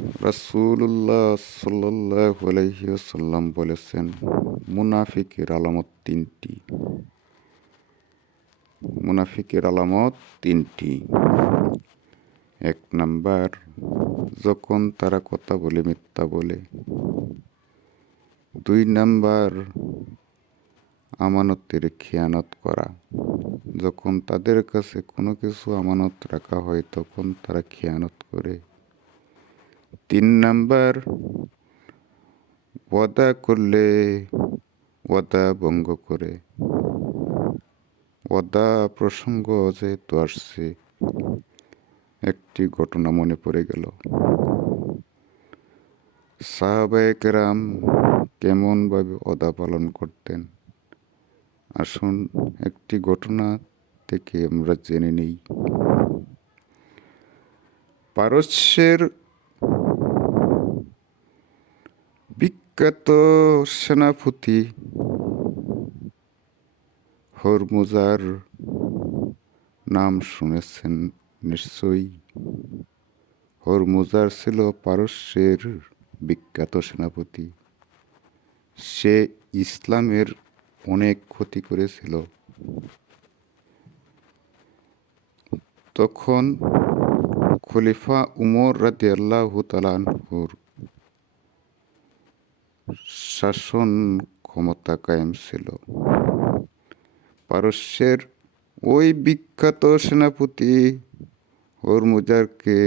রাসূলুল্লাহ সাল্লাল্লাহু আলাইহি ওয়াসাল্লাম বলেছেন, মুনাফিকের আলামত তিনটি। মুনাফিকের আলামত তিনটি। এক নাম্বার, যখন তারা কথা বলে মিথ্যা বলে। দুই নাম্বার, আমানতের খেয়ানত করা। যখন তাদের কাছে কোনো কিছু আমানত রাখা হয় তখন তারা খেয়ানত করে। তিন নাম্বার, ওয়াদা করলে ওয়াদা ভঙ্গ করে। ওয়াদা প্রসঙ্গ যেহেতু আসছে, একটি ঘটনা মনে পড়ে গেল। সাহাবায়ে কেরাম কেমনভাবে ওয়াদা পালন করতেন, আসুন একটি ঘটনা থেকে আমরা জেনে নেই। পারস্যের বিখ্যাত সেনাপতি হরমুজার নাম শুনেছেন নিশ্চয়ই। হরমুজার ছিল পারস্যের বিখ্যাত সেনাপতি। সে ইসলামের অনেক ক্ষতি করেছিল। তখন খলিফা উমর রাদিয়াল্লাহু তাআলা আনহুর শাসন ক্ষমতা কায়েম ছিল। পারস্যের ওই বিখ্যাত সেনাপতি হরমুজারকে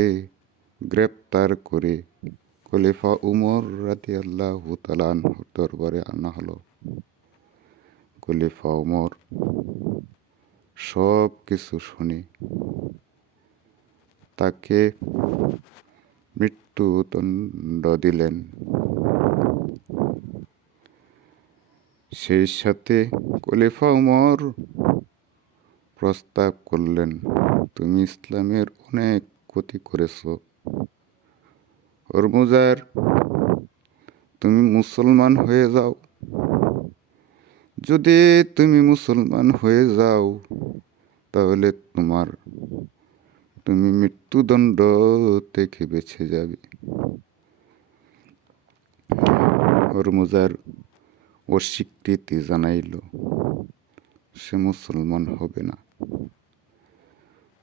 গ্রেপ্তার করে খলিফা উমর রাদিয়াল্লাহু তাআলা আনহুর দরবারে আনা হলো। খলিফা উমর সব কিছু শুনে তাকে মৃত্যুদণ্ড দিলেন। সেই সাথে খলিফা উমর প্রস্তাব করলেন, তুমি ইসলামের অনেক ক্ষতি করেছ, হরমুজার তুমি মুসলমান হয়ে যাও। যদি তুমি মুসলমান হয়ে যাও তাহলে তুমি মৃত্যুদণ্ড থেকে বেঁচে যাবে। হরমুজার অস্বীকৃতি জানাইল, সে মুসলমান হবে না।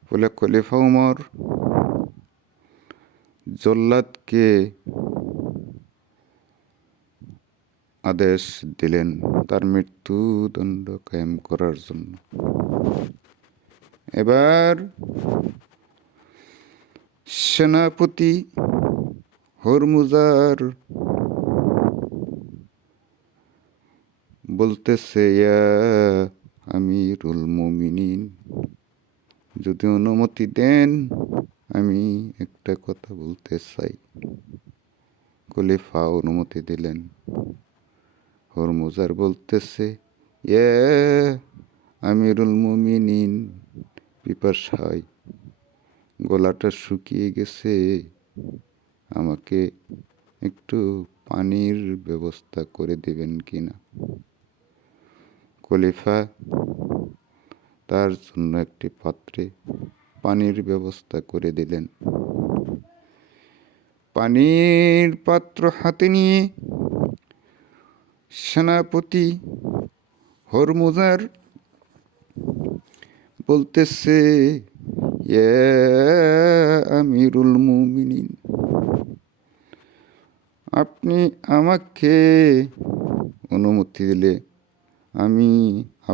বলে খলিফা উমর জল্লাদকে আদেশ দিলেন তার মৃত্যুদণ্ড কায়েম করার জন্য। এবার সেনাপতি হরমুজার বলতেছে, ইয়া আমিরুল মুমিনিন, যদি অনুমতি দেন আমি একটা কথা বলতে চাই। খলিফা অনুমতি দিলেন। হরমুজার বলতেছে, ইয়া আমিরুল মুমিনিন, পিপাসায় গলাটা শুকিয়ে গেছে, আমাকে একটু পানির ব্যবস্থা করে দেবেন কিনা। খলিফা তার জন্য একটি পাত্রে পানির ব্যবস্থা করে দিলেন। পানির পাত্র হাতে নিয়ে সেনাপতি হরমুজার বলতেছে, ইয়া আমিরুল মুমিনিন, আপনি আমাকে অনুমতি দিলে আমি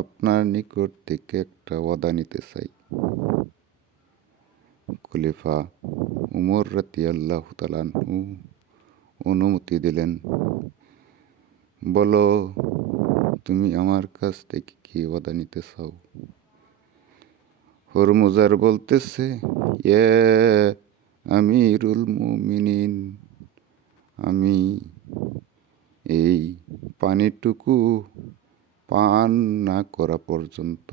আপনার নিকট থেকে একটা ওয়াদা নিতে চাই। খলিফা উমর রাদিয়াল্লাহু তাআলা আনহু অনুমতি দিলেন। বলো, তুমি আমার কাছ থেকে কি ওয়াদা নিতে চাও? হরমুজার বলতেছে, ইয়া আমিরুল মুমিনিন, আমি এই পানিটুকু পান না করা পর্যন্ত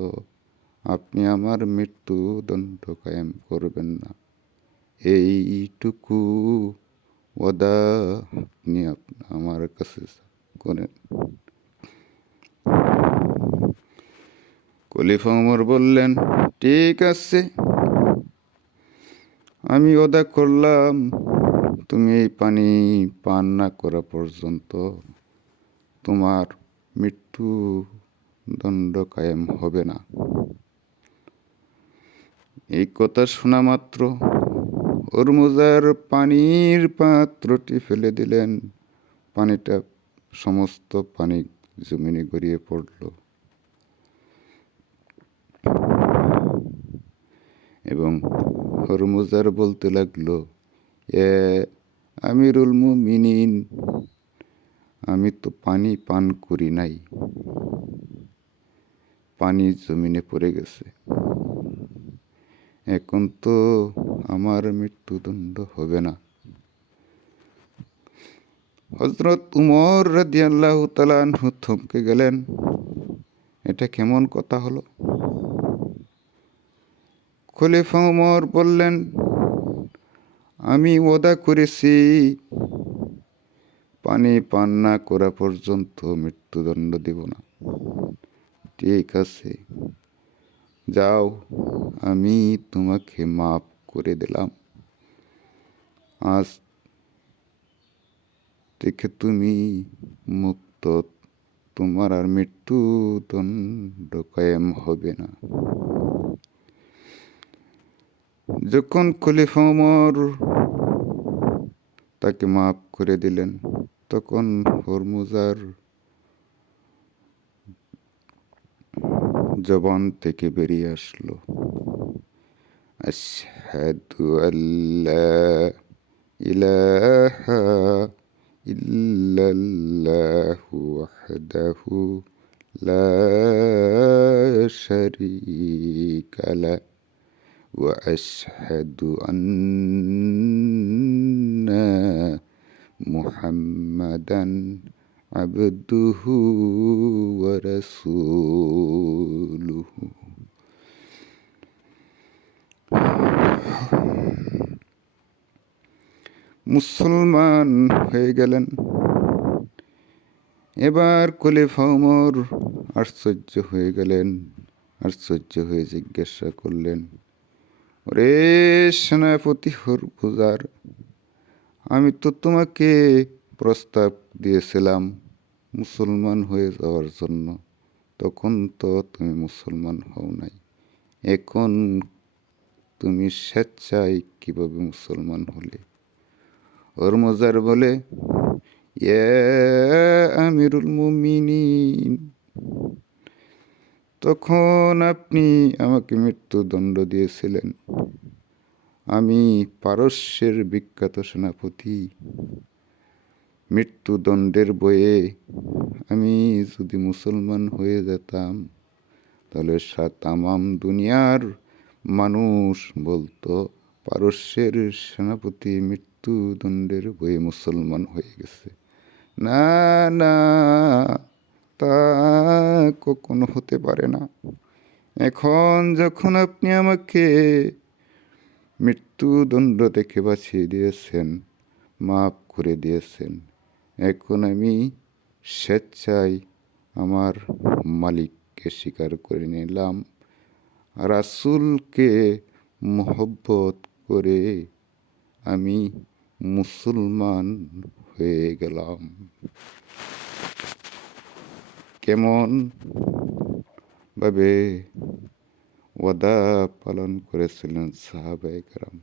আপনি আমার মৃত্যুদণ্ড কায়েম করবেন না। এইটুকু ওয়াদা আপনি আমার কাছে করেন। খলিফা ওমর বললেন, ঠিক আছে, আমি ওয়াদা করলাম তুমি এই পানি পান না করা পর্যন্ত তোমার মৃত্যু দণ্ড কায়েম হবে না। এই কথা শোনা মাত্র হরমুজার পানির পাত্রটি ফেলে দিলেন। পানিটা সমস্ত পানি জমিনে গড়িয়ে পড়ল এবং হরমুজার বলতে লাগলো, এ আমিরুল মুমিনিন, আমি তো পানি পান করি নাই, পানি জমিনে পড়ে গেছে, এখন তো আমার মৃত্যুদণ্ড হবে না। হযরত উমর রাদিয়াল্লাহু তাআলা আনহু থমকে গেলেন। এটা কেমন কথা হলো? খলিফা উমর বললেন, আমি ওয়াদা করেছি পানি পান না করা পর্যন্ত মৃত্যুদণ্ড দেব না। ঠিক আছে, যাও, আমি তোমাকে মাফ করে দিলাম, আজ থেকে তুমি মুক্ত, তোমার আর মৃত্যুদণ্ড কায়েম হবে না। যখন খলিফা ওমর তাকে মাফ করে দিলেন, তখন হরমুজার জবান থেকে বেরিয়ে আসলো, আশহাদু আল্লা ইলাহা ইল্লাল্লাহু ওয়াহদাহু লা শারীকা লাহু ওয়া আশহাদু আন্না মুহাম্মাদান আবদুহু ওয়া রাসূলুহু। মুসলমান হয়ে গেলেন। এবার খলিফা ওমর আশ্চর্য হয়ে গেলেন। আশ্চর্য হয়ে জিজ্ঞাসা করলেন, ওরে সেনাপতি হরমুজার, আমি তো তোমাকে প্রস্তাব দিয়েছিলাম মুসলমান হয়ে যাওয়ার জন্য, তখন তো তুমি মুসলমান হও নাই, এখন তুমি স্বেচ্ছায় কিভাবে মুসলমান হলে? হরমুজার বলে, ইয়া আমিরুল মুমিনিন, তখন আপনি আমাকে মৃত্যুদণ্ড দিয়েছিলেন। আমি পারস্যের বিখ্যাত সেনাপতি, মৃত্যুদণ্ডের বয়ে আমি যদি মুসলমান হয়ে যেতাম, তাহলে তামাম দুনিয়ার মানুষ বলতো পারস্যের সেনাপতি মৃত্যুদণ্ডের বয়ে মুসলমান হয়ে গেছে। না না, তা কখনো হতে পারে না। এখন যখন আপনি আমাকে মৃত্যুদণ্ড থেকে বাঁচিয়ে দিয়েছেন, মাফ করে দিয়েছেন, এখন আমি স্বেচ্ছায় আমার মালিককে স্বীকার করে নিলাম, রাসূলকে মহব্বত করে আমি মুসলমান হয়ে গেলাম। কেমন ভাবে ওয়াদা পালন করেছিলেন সাহাবায়ে কেরাম।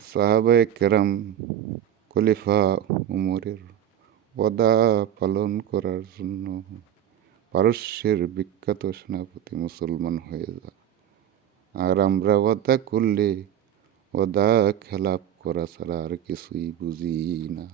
সাহাবায়ে কেরাম খলিফা উমরের ওয়াদা পালন করার জন্য পারস্যের বিখ্যাত সেনাপতি মুসলমান হয়ে যায়। আর আমরা ওয়াদা করলে ওয়াদা খেলাপ করা ছাড়া আর কিছুই বুঝি না।